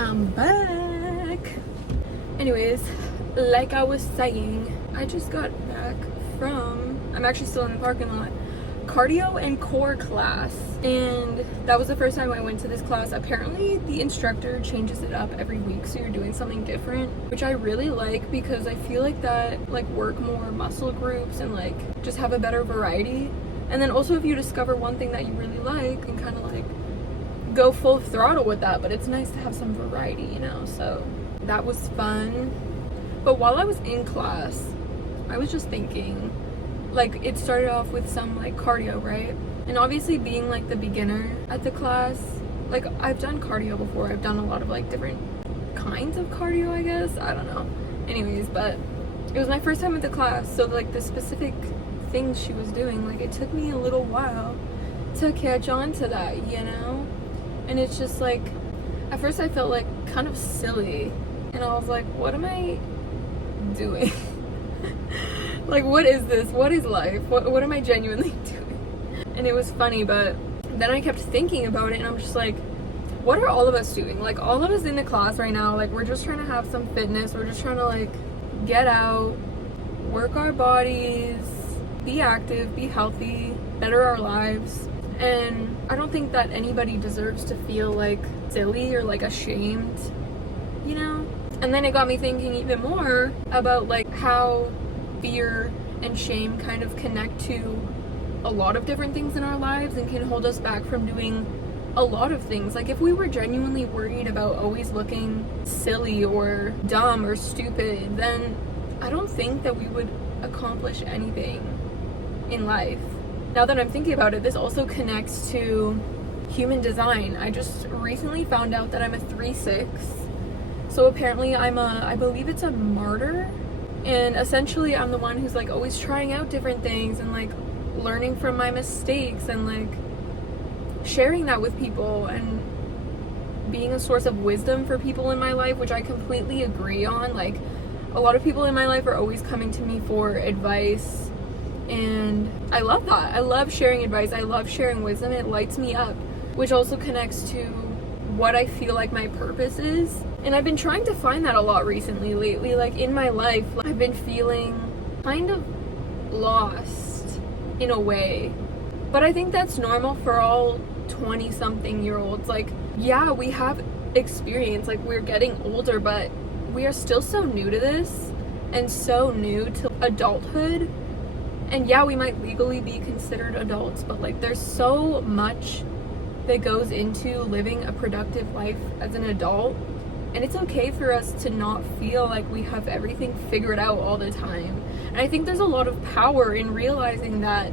I'm back. Anyways, like I was saying, I just got back from, I'm actually still in the parking lot, cardio and core class, and that was the first time I went to this class. Apparently the instructor changes it up every week, so you're doing something different, which I really like because I feel like that like work more muscle groups and like just have a better variety. And then also if you discover one thing that you really like and kind of like go full throttle with that, but it's nice to have some variety, you know. So that was fun. But while I was in class, I was just thinking, like, it started off with some like cardio, right? And obviously being like the beginner at the class, like I've done cardio before, I've done a lot of like different kinds of cardio, I guess, I don't know. Anyways, but it was my first time at the class, so like the specific things she was doing, like it took me a little while to catch on to that, you know. And it's just like, at first I felt like kind of silly, and I was like, what am I doing? Like, what is this? What is life? What am I genuinely doing? And it was funny, but then I kept thinking about it, and I'm just like, what are all of us doing? Like, all of us in the class right now, like, we're just trying to have some fitness, we're just trying to like get out, work our bodies, be active, be healthy, better our lives. And I don't think that anybody deserves to feel like silly or like ashamed, you know? And then it got me thinking even more about like how fear and shame kind of connect to a lot of different things in our lives and can hold us back from doing a lot of things. Like if we were genuinely worried about always looking silly or dumb or stupid, then I don't think that we would accomplish anything in life. Now that I'm thinking about it, this also connects to human design. I just recently found out that I'm a 3/6. So apparently I believe it's a martyr. And essentially I'm the one who's like always trying out different things and like learning from my mistakes and like sharing that with people and being a source of wisdom for people in my life, which I completely agree on. Like a lot of people in my life are always coming to me for advice, and I love that. I love sharing advice. I love sharing wisdom. It lights me up, which also connects to what I feel like my purpose is. And I've been trying to find that a lot recently, lately. Like in my life, I've been feeling kind of lost in a way. But I think that's normal for all 20-something-year-olds. Like, yeah, we have experience. Like, we're getting older, but we are still so new to this and so new to adulthood. And yeah, we might legally be considered adults, but like there's so much that goes into living a productive life as an adult. And it's okay for us to not feel like we have everything figured out all the time. And I think there's a lot of power in realizing that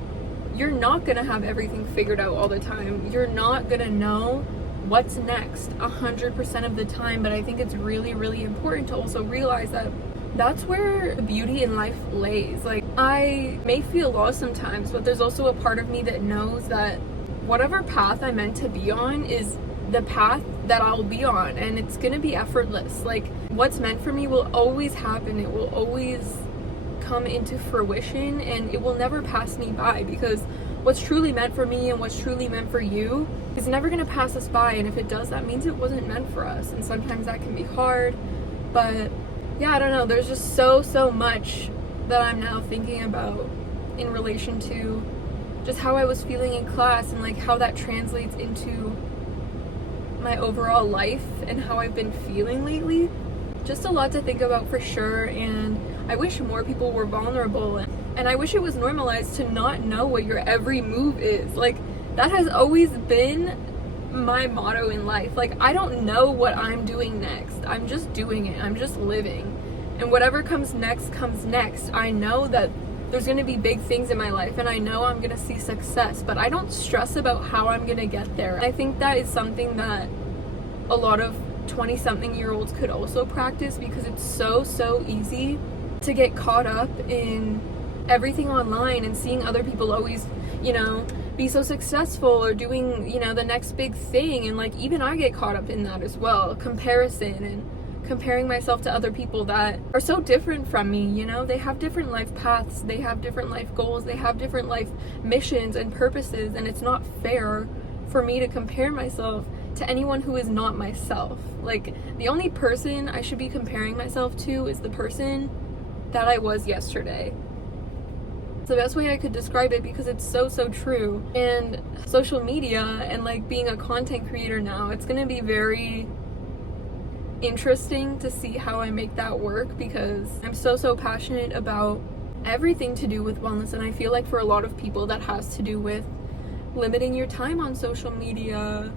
you're not gonna have everything figured out all the time. You're not gonna know what's next 100% of the time. But I think it's really, really important to also realize that that's where the beauty in life lays. Like, I may feel lost sometimes, but there's also a part of me that knows that whatever path I'm meant to be on is the path that I'll be on, and it's gonna be effortless. Like, what's meant for me will always happen. It will always come into fruition, and it will never pass me by, because what's truly meant for me and what's truly meant for you is never gonna pass us by. And if it does, that means it wasn't meant for us. And sometimes that can be hard, but yeah, I don't know, there's just so much that I'm now thinking about in relation to just how I was feeling in class and like how that translates into my overall life and how I've been feeling lately. Just a lot to think about for sure, and I wish more people were vulnerable, and I wish it was normalized to not know what your every move is. Like, that has always been my motto in life. Like, I don't know what I'm doing next. I'm just doing it. I'm just living. And whatever comes next comes next. I know that there's going to be big things in my life, and I know I'm going to see success, but I don't stress about how I'm going to get there. I think that is something that a lot of 20-something-year-olds could also practice, because it's so easy to get caught up in everything online and seeing other people always, you know, be so successful or doing, you know, the next big thing. And like, even I get caught up in that as well, comparison and comparing myself to other people that are so different from me. You know, they have different life paths, they have different life goals, they have different life missions and purposes, and it's not fair for me to compare myself to anyone who is not myself. Like, the only person I should be comparing myself to is the person that I was yesterday. It's the best way I could describe it because it's so true. And social media and like being a content creator now, it's gonna be very interesting to see how I make that work because I'm so passionate about everything to do with wellness, and I feel like for a lot of people that has to do with limiting your time on social media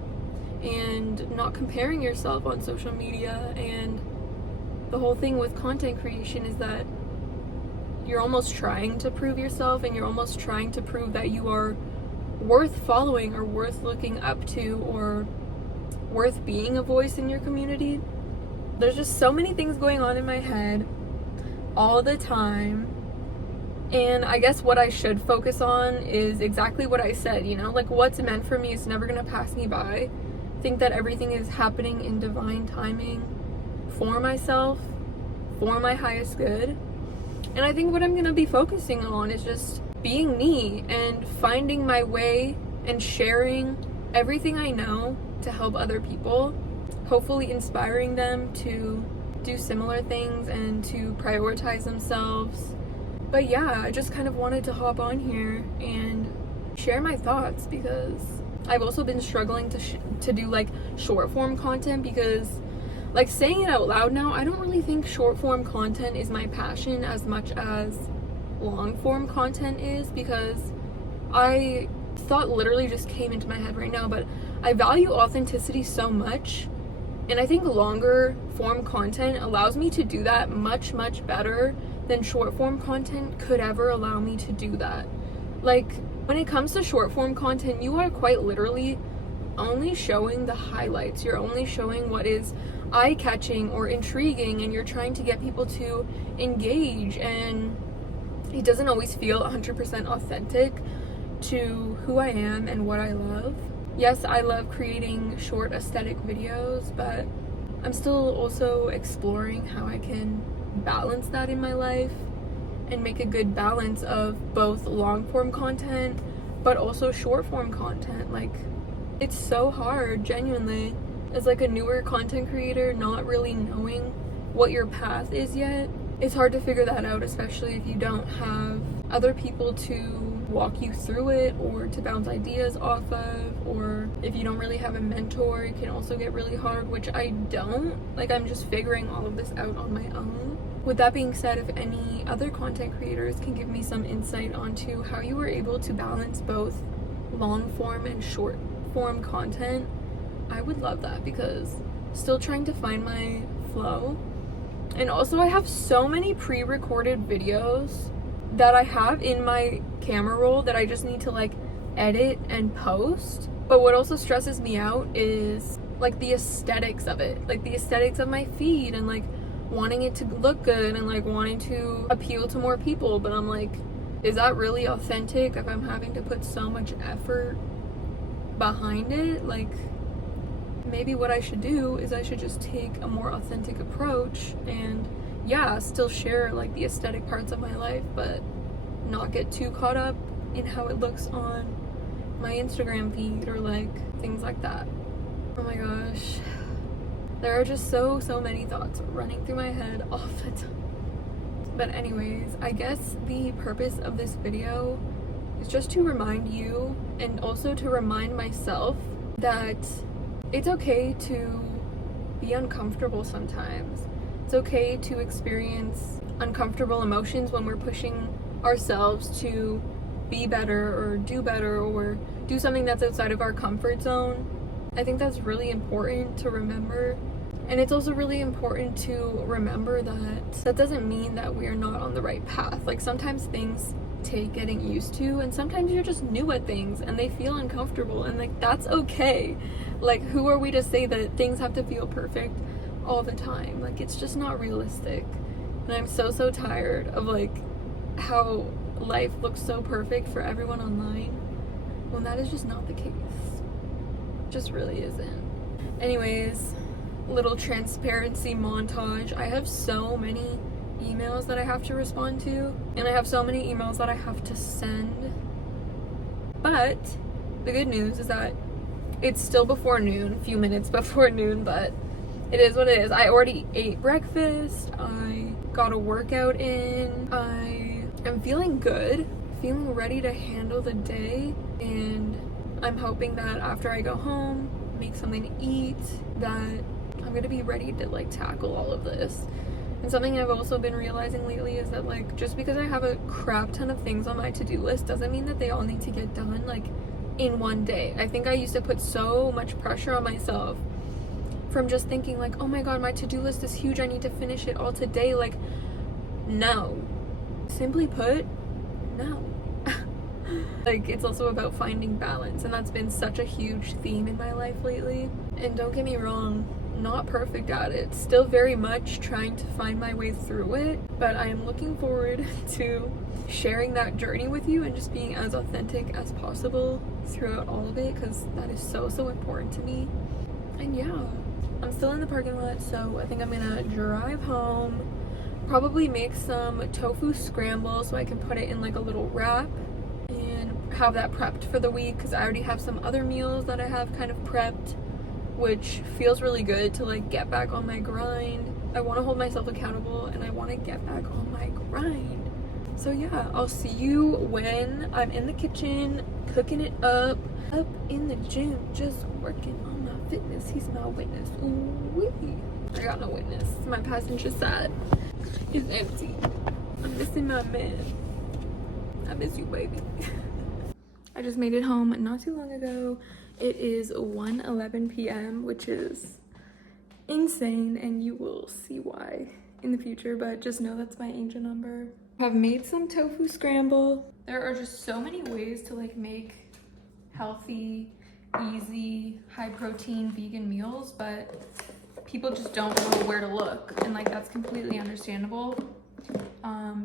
and not comparing yourself on social media. And the whole thing with content creation is that you're almost trying to prove yourself, and you're almost trying to prove that you are worth following or worth looking up to or worth being a voice in your community. There's just so many things going on in my head all the time. And I guess what I should focus on is exactly what I said, you know, like what's meant for me is never gonna pass me by. I think that everything is happening in divine timing for myself, for my highest good. And I think what I'm gonna be focusing on is just being me and finding my way and sharing everything I know to help other people, hopefully inspiring them to do similar things and to prioritize themselves. But yeah, I just kind of wanted to hop on here and share my thoughts because I've also been struggling to do like short form content because, like, saying it out loud now, I don't really think short form content is my passion as much as long form content is, because I thought literally just came into my head right now, but I value authenticity so much, and I think longer form content allows me to do that much better than short form content could ever allow me to do that. Like, when it comes to short form content, you are quite literally only showing the highlights. You're only showing what is eye-catching or intriguing, and you're trying to get people to engage, and it doesn't always feel 100% authentic to who I am and what I love. Yes, I love creating short aesthetic videos, but I'm still also exploring how I can balance that in my life and make a good balance of both long form content but also short form content. Like, it's so hard, genuinely, as like a newer content creator, not really knowing what your path is yet. It's hard to figure that out, especially if you don't have other people to walk you through it or to bounce ideas off of, or if you don't really have a mentor, it can also get really hard, which I don't. Like, I'm just figuring all of this out on my own. With that being said, if any other content creators can give me some insight onto how you were able to balance both long form and short form content, I would love that, because still trying to find my flow. And also, I have so many pre-recorded videos that I have in my camera roll that I just need to like edit and post. But what also stresses me out is like the aesthetics of it, like the aesthetics of my feed, and like wanting it to look good and like wanting to appeal to more people. But I'm like, is that really authentic if I'm having to put so much effort behind it? Like, maybe what I should do is I should just take a more authentic approach and yeah, still share like the aesthetic parts of my life, but not get too caught up in how it looks on my Instagram feed or like things like that. Oh my gosh, there are just so many thoughts running through my head all the time. But anyways, I guess the purpose of this video is just to remind you, and also to remind myself, that it's okay to be uncomfortable sometimes. It's okay to experience uncomfortable emotions when we're pushing ourselves to be better or do something that's outside of our comfort zone. I think that's really important to remember. And it's also really important to remember that that doesn't mean that we are not on the right path. Like, sometimes things take getting used to, and sometimes you're just new at things and they feel uncomfortable, and like, that's okay. Like, who are we to say that things have to feel perfect all the time? Like, it's just not realistic. And I'm so tired of like how life looks so perfect for everyone online when that is just not the case. It just really isn't. Anyways, little transparency montage. I have so many emails that I have to respond to, and I have so many emails that I have to send. But the good news is that It's still before noon, a few minutes before noon, but it is what it is. I already ate breakfast. I got a workout in. I am feeling good, feeling ready to handle the day, and I'm hoping that after I go home, make something to eat, that I'm gonna be ready to like tackle all of this. And something I've also been realizing lately is that like just because I have a crap ton of things on my to-do list doesn't mean that they all need to get done like in one day. I think I used to put so much pressure on myself from just thinking like, oh my god, my to-do list is huge, I need to finish it all today. Like, no. Simply put, no. Like, it's also about finding balance, and that's been such a huge theme in my life lately. And don't get me wrong, not perfect at it, still very much trying to find my way through it, but I am looking forward to sharing that journey with you and just being as authentic as possible throughout all of it, because that is so important to me. And yeah, I'm still in the parking lot, so I think I'm gonna drive home, probably make some tofu scramble so I can put it in like a little wrap and have that prepped for the week, because I already have some other meals that I have kind of prepped, which feels really good to like get back on my grind. I want to hold myself accountable and I want to get back on my grind. So yeah, I'll see you when I'm in the kitchen cooking it up in the gym, just working on my fitness. He's my witness. Ooh-wee. I got no witness. My passenger side is empty. I'm missing my man. I miss you, baby. I just made it home not too long ago. It is 1:11 p.m., which is insane, and you will see why in the future, but just know that's my angel number. I've made some tofu scramble. There are just so many ways to like make healthy, easy, high protein vegan meals, but people just don't know where to look, and like that's completely understandable.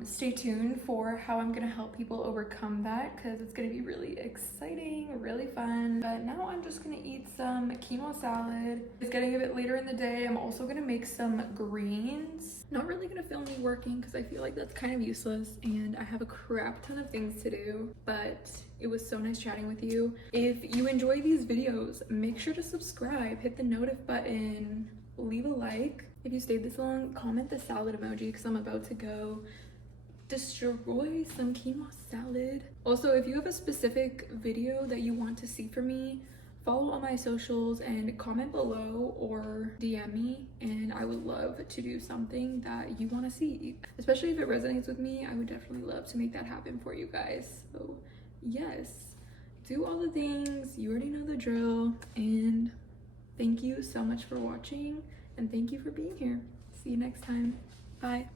Stay tuned for how I'm gonna help people overcome that, because it's gonna be really exciting, really fun. But now I'm just gonna eat some quinoa salad. It's getting a bit later in the day. I'm also gonna make some greens. Not really gonna film me working because I feel like that's kind of useless and I have a crap ton of things to do, but it was so nice chatting with you. If you enjoy these videos, make sure to subscribe, hit the notif button, leave a like. If you stayed this long, comment the salad emoji because I'm about to go destroy some quinoa salad. Also, if you have a specific video that you want to see from me, follow all my socials and comment below or DM me, and I would love to do something that you want to see. Especially if it resonates with me, I would definitely love to make that happen for you guys. So yes, do all the things, you already know the drill, and thank you so much for watching, and thank you for being here. See you next time. Bye.